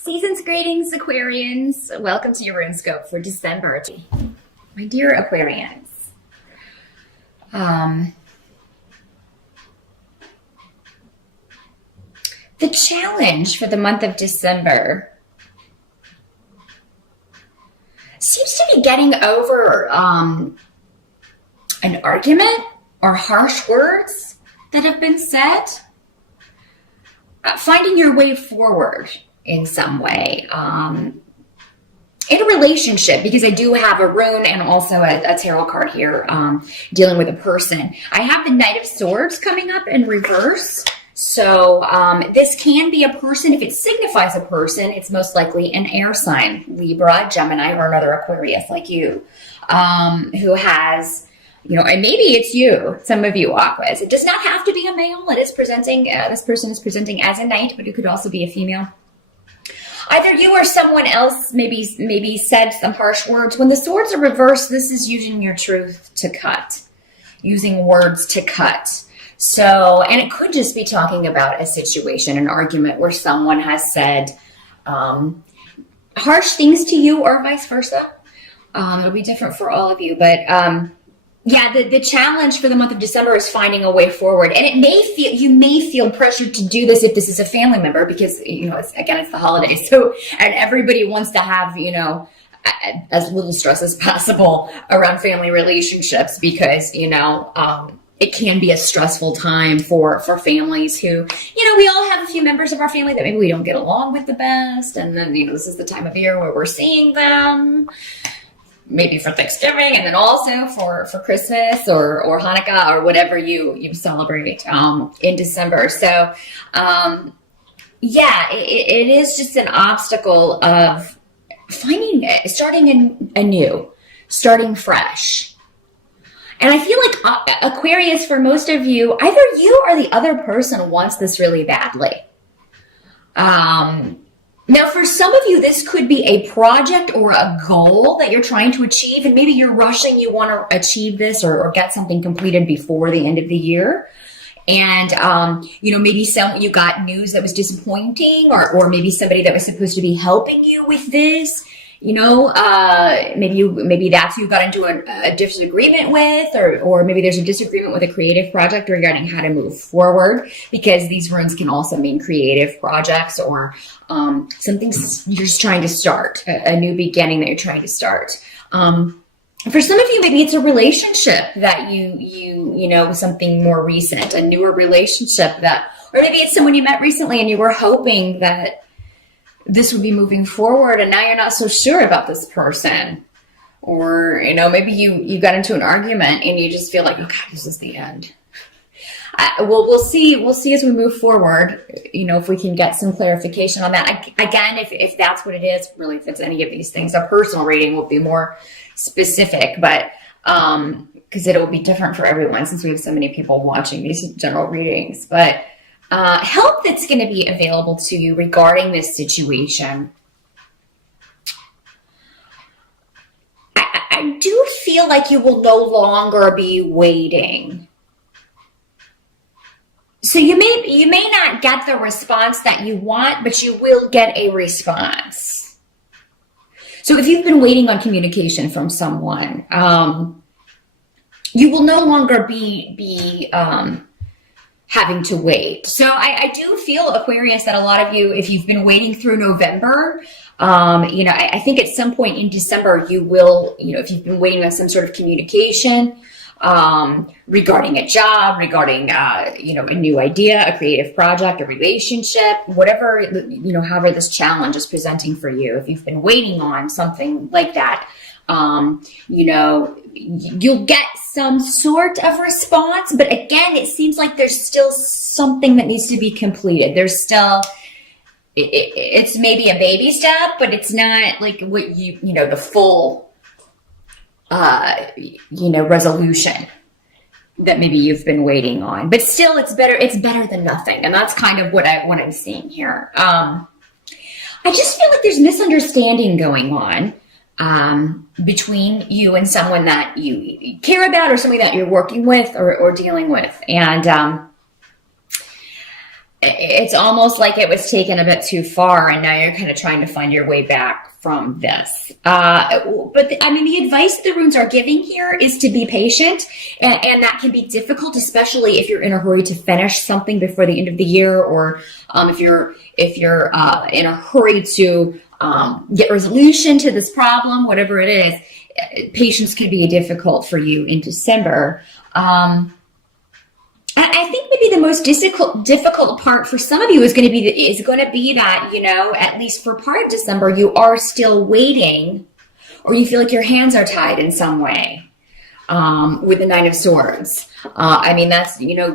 Season's greetings, Aquarians. Welcome to your RuneScope for December. My dear Aquarians. The challenge for the month of December seems to be getting over an argument or harsh words that have been said. Finding your way forward in some way. In a relationship, because I do have a rune and also a tarot card here dealing with a person. I have the Knight of Swords coming up in reverse. So this can be a person. If it signifies a person, it's most likely an air sign, Libra, Gemini, or another Aquarius like you, who has, and maybe it's you, some of you Aquas. It does not have to be a male. It is presenting, this person is presenting as a knight, but it could also be a female. Either you or someone else maybe said some harsh words. When the swords are reversed, this is using your truth to cut, using words to cut. So, and it could just be talking about a situation, an argument where someone has said harsh things to you or vice versa. It'll be different for all of you, but yeah, the challenge for the month of December is finding a way forward. And you may feel pressured to do this if this is a family member because, it's the holidays. So, and everybody wants to have, as little stress as possible around family relationships because, it can be a stressful time for families who, we all have a few members of our family that maybe we don't get along with the best. And then, this is the time of year where we're seeing them. Maybe for Thanksgiving and then also for Christmas or Hanukkah or whatever you celebrate in December. So, it is just an obstacle of starting anew, starting fresh. And I feel like Aquarius, for most of you, either you or the other person wants this really badly. Now, for some of you, this could be a project or a goal that you're trying to achieve, and maybe you're rushing, you want to achieve this or get something completed before the end of the year. And, maybe you got news that was disappointing or maybe somebody that was supposed to be helping you with this. Maybe that's who you got into a disagreement with, or maybe there's a disagreement with a creative project regarding how to move forward, because these runes can also mean creative projects or something you're just trying to start, a new beginning that you're trying to start. For some of you, maybe it's a relationship that something more recent, a newer relationship or maybe it's someone you met recently and you were hoping that this would be moving forward, and now you're not so sure about this person. Or, maybe you got into an argument and you just feel like, okay, this is the end. We'll see as we move forward, if we can get some clarification on that. Again, if that's what it is, really, if it's any of these things, a personal reading will be more specific, but, because it'll be different for everyone since we have so many people watching these general readings, but help that's going to be available to you regarding this situation. I do feel like you will no longer be waiting. So you may not get the response that you want, but you will get a response. So if you've been waiting on communication from someone, you will no longer be having to wait. So I do feel, Aquarius, that a lot of you, if you've been waiting through November, I think at some point in December, you will, if you've been waiting on some sort of communication regarding a job, regarding, a new idea, a creative project, a relationship, whatever, however this challenge is presenting for you, if you've been waiting on something like that, you'll get some sort of response, but again, it seems like there's still something that needs to be completed. There's still, it's maybe a baby step, but it's not like what the full, resolution that maybe you've been waiting on, but still it's better than nothing. And that's kind of what I'm seeing here. I just feel like there's misunderstanding going on between you and someone that you care about or somebody that you're working with or dealing with. And it's almost like it was taken a bit too far, and now you're kind of trying to find your way back from this. I mean, the advice the runes are giving here is to be patient, and that can be difficult, especially if you're in a hurry to finish something before the end of the year, or if you're in a hurry to get resolution to this problem, whatever it is. Patience can be difficult for you in December. I think maybe the most difficult part for some of you is going to be that, you know, at least for part of December, you are still waiting, or you feel like your hands are tied in some way. With the Nine of Swords. I mean, that's, you know,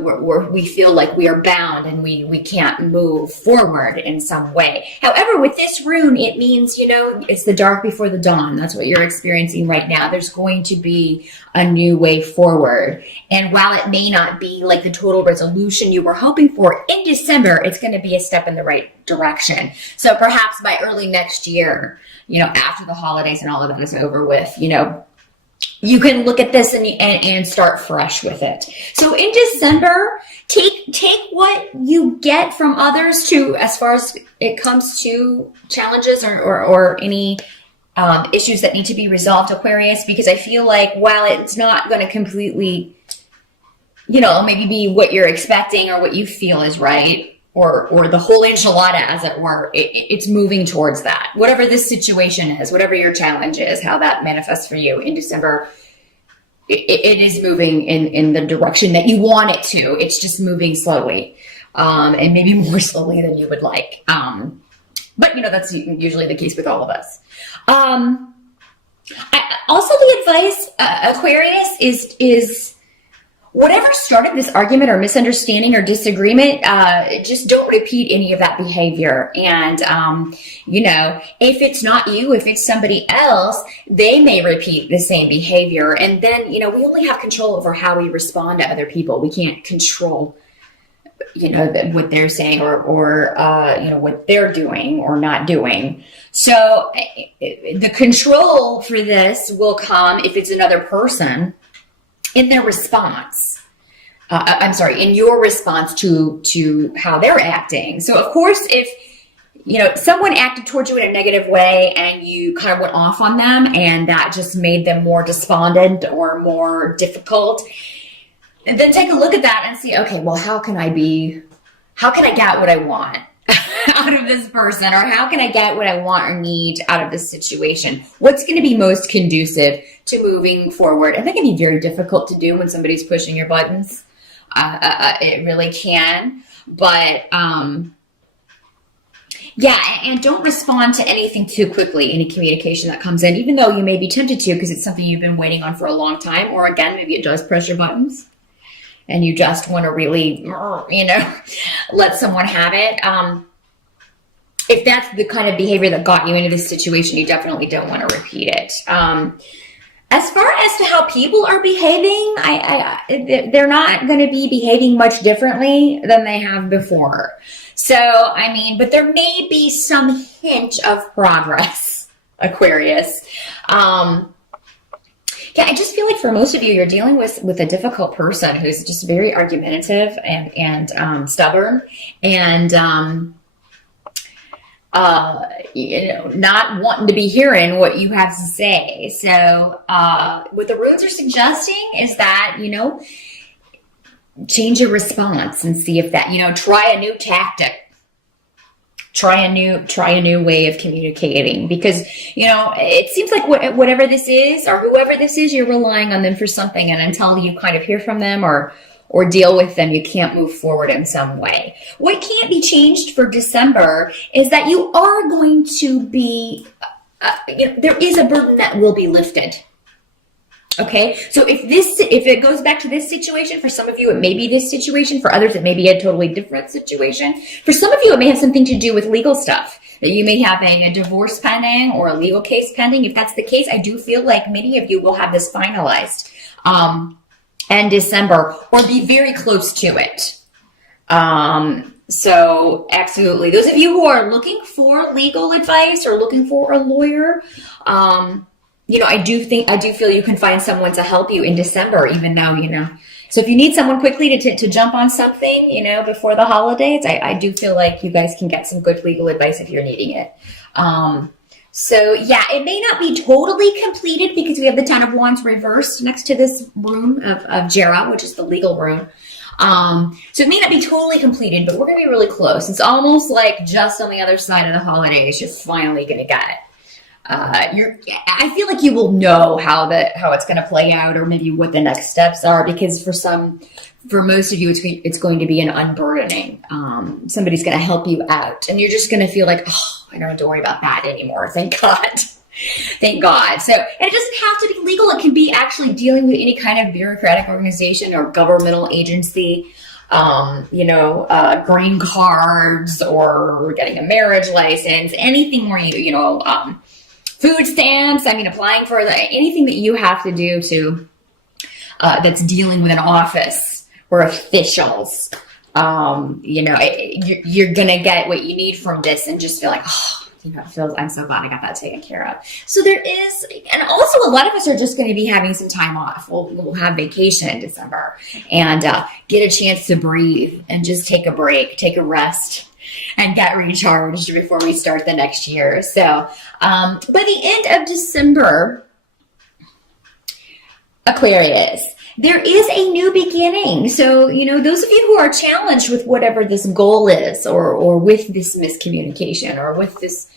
we feel like we are bound and we can't move forward in some way. However, with this rune, it means, you know, it's the dark before the dawn. That's what you're experiencing right now. There's going to be a new way forward. And while it may not be like the total resolution you were hoping for in December, it's going to be a step in the right direction. So perhaps by early next year, you know, after the holidays and all of that is over with, you know, you can look at this and start fresh with it. So in December, take what you get from others to, as far as it comes to challenges or any issues that need to be resolved, Aquarius, because I feel like while it's not going to completely, you know, maybe be what you're expecting or what you feel is right, or the whole enchilada, as it were, it's moving towards that. Whatever this situation is, whatever your challenge is, how that manifests for you in December, it is moving in the direction that you want it to. It's just moving slowly, and maybe more slowly than you would like. But, you know, that's usually the case with all of us. Also, the advice, Aquarius, is whatever started this argument or misunderstanding or disagreement, just don't repeat any of that behavior. And, you know, if it's not you, if it's somebody else, they may repeat the same behavior. And then, you know, we only have control over how we respond to other people. We can't control, you know, what they're saying or you know, what they're doing or not doing. So the control for this will come if it's another person in their response. In your response to how they're acting. So of course, if, you know, someone acted towards you in a negative way and you kind of went off on them and that just made them more despondent or more difficult, and then take a look at that and see, okay, well, how can I get what I want out of this person? Or how can I get what I want or need out of this situation? What's going to be most conducive to moving forward? And that can be very difficult to do when somebody's pushing your buttons. It really can. But, yeah, and don't respond to anything too quickly, any communication that comes in, even though you may be tempted to because it's something you've been waiting on for a long time. Or again, maybe it does press your buttons and you just want to really, you know, let someone have it. If that's the kind of behavior that got you into this situation, you definitely don't want to repeat it. As far as to how people are behaving, they're not going to be behaving much differently than they have before. So, I mean, but there may be some hint of progress, Aquarius. Yeah, I just feel like for most of you, you're dealing with a difficult person who's just very argumentative and stubborn and, you know, not wanting to be hearing what you have to say. So, what the runes are suggesting is that, you know, change your response and see if that, you know, try a new tactic. Try a new way of communicating, because, you know, it seems like whatever this is or whoever this is, you're relying on them for something. And until you kind of hear from them or deal with them, you can't move forward in some way. What can't be changed for December is that you are going to be, you know, there is a burden that will be lifted. Okay, so if it goes back to this situation, for some of you, it may be this situation. For others, it may be a totally different situation. For some of you, it may have something to do with legal stuff, that you may have a divorce pending or a legal case pending. If that's the case, I do feel like many of you will have this finalized in December or be very close to it. So absolutely. Those of you who are looking for legal advice or looking for a lawyer, you know, I do feel you can find someone to help you in December, even though, you know, So if you need someone quickly to jump on something, you know, before the holidays, I do feel like you guys can get some good legal advice if you're needing it. So yeah, it may not be totally completed because we have the Ten of Wands reversed next to this rune of Jera, which is the legal rune. So it may not be totally completed, but we're going to be really close. It's almost like just on the other side of the holidays, you're finally going to get it. I feel like you will know how it's going to play out, or maybe what the next steps are, because for most of you, it's going to be an unburdening. Somebody's going to help you out, and you're just going to feel like, oh, I don't have to worry about that anymore. Thank God. Thank God. So, and it doesn't have to be legal. It can be actually dealing with any kind of bureaucratic organization or governmental agency. Green cards, or getting a marriage license, anything where food stamps. I mean, applying for anything that you have to do that's dealing with an office or officials. You're gonna get what you need from this, and just feel like, I'm so glad I got that taken care of. So there is, and also a lot of us are just going to be having some time off. We'll have vacation in December and get a chance to breathe and just take a break, take a rest, and get recharged before we start the next year. So by the end of December, Aquarius, there is a new beginning. So, those of you who are challenged with whatever this goal is, or with this miscommunication, or with this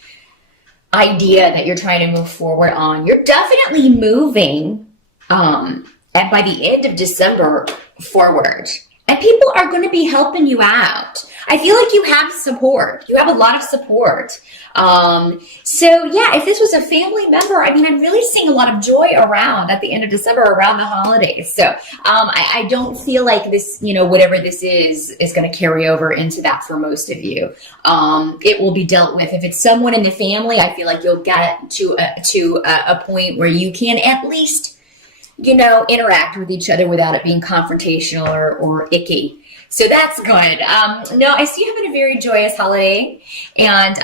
idea that you're trying to move forward on, you're definitely moving and by the end of December forward. And people are going to be helping you out. I feel like you have support. You have a lot of support. So yeah, if this was a family member, I'm really seeing a lot of joy around at the end of December, around the holidays. So I don't feel like this, whatever this is going to carry over into that for most of you. It will be dealt with. If it's someone in the family, I feel like you'll get to a point where you can at least, interact with each other without it being confrontational or icky. So that's good. No, I see you having a very joyous holiday, and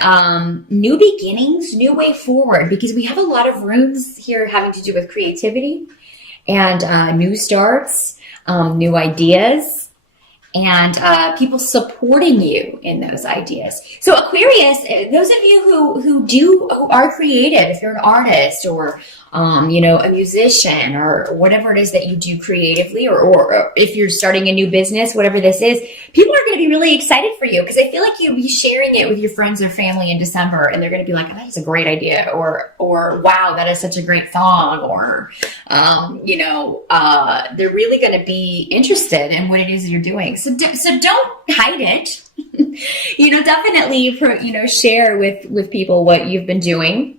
new beginnings, new way forward, because we have a lot of runes here having to do with creativity and new starts, new ideas, and people supporting you in those ideas. So Aquarius, those of you who are creative, if you're an artist or a musician, or whatever it is that you do creatively, or if you're starting a new business, whatever this is, people are going to be really excited for you, because I feel like you'll be sharing it with your friends or family in December, and they're going to be like, oh, that is a great idea, or wow, that is such a great song, or they're really going to be interested in what it is you're doing. So don't hide it. Definitely share with people what you've been doing.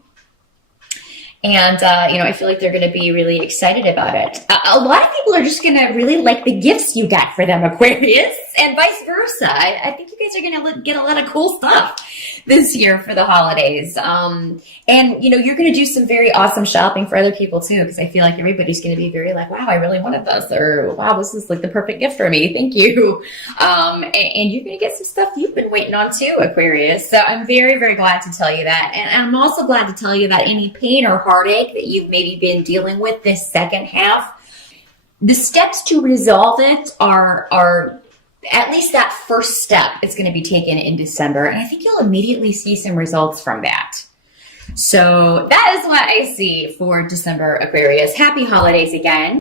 And, I feel like they're going to be really excited about it. A lot of people are just going to really like the gifts you got for them, Aquarius, and vice versa. I think you guys are going to get a lot of cool stuff this year for the holidays. You're going to do some very awesome shopping for other people too, because I feel like everybody's going to be very like, wow, I really wanted this, or wow, this is like the perfect gift for me. Thank you. And you're going to get some stuff you've been waiting on too, Aquarius. So I'm very, very glad to tell you that. And I'm also glad to tell you that any pain or heartache that you've maybe been dealing with this second half, the steps to resolve it are at least that first step is going to be taken in December. And I think you'll immediately see some results from that. So that is what I see for December, Aquarius. Happy holidays again.